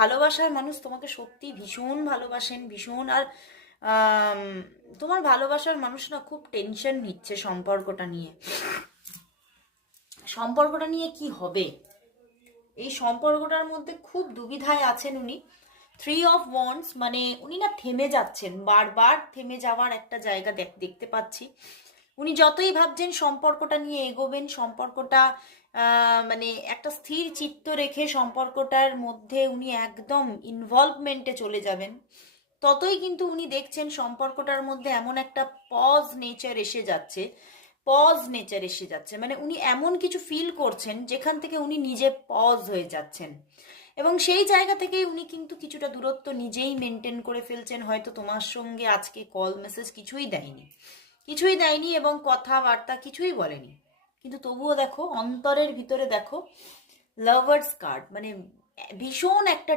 ভালোবাসার মানুষ তোমাকে সত্যি ভীষণ ভালোবাসেন, ভীষণ। আর তোমার ভালোবাসার মানুষ না খুব টেনশন নিচ্ছে সম্পর্কটা নিয়ে কি হবে। এই সম্পর্কটার মধ্যে খুব দুবিধায় আছেন উনি। 3 of Wands, মানে উনি না থেমে যাচ্ছেন, বারবার থেমে যাওয়ার একটা জায়গা দেখতে পাচ্ছি। উনি যতই ভাবছেন সম্পর্কটা নিয়ে এগোবেন, সম্পর্কটা মানে একটা স্থির চিত্ত রেখে সম্পর্কটার মধ্যে উনি একদম ইনভলভমেন্টে চলে যাবেন, ততই কিন্তু উনি দেখছেন সম্পর্কটার মধ্যে এমন একটা পজ নেচার এসে যাচ্ছে, মানে উনি এমন কিছু ফিল করছেন যেখান থেকে উনি নিজে পজ হয়ে যাচ্ছেন। এবং সেই জায়গা থেকেই উনি কিন্তু কিছুটা দূরত্ব নিজেই মেনটেন করে ফেলছেন। হয়তো তোমার সঙ্গে আজকে কল মেসেজ কিছুই দেয়নি এবং কথাবার্তা কিছুই বলেনি, কিন্তু তবুও দেখো অন্তরের ভিতরে দেখো লাভার্স কার্ড, মানে ভীষণ একটা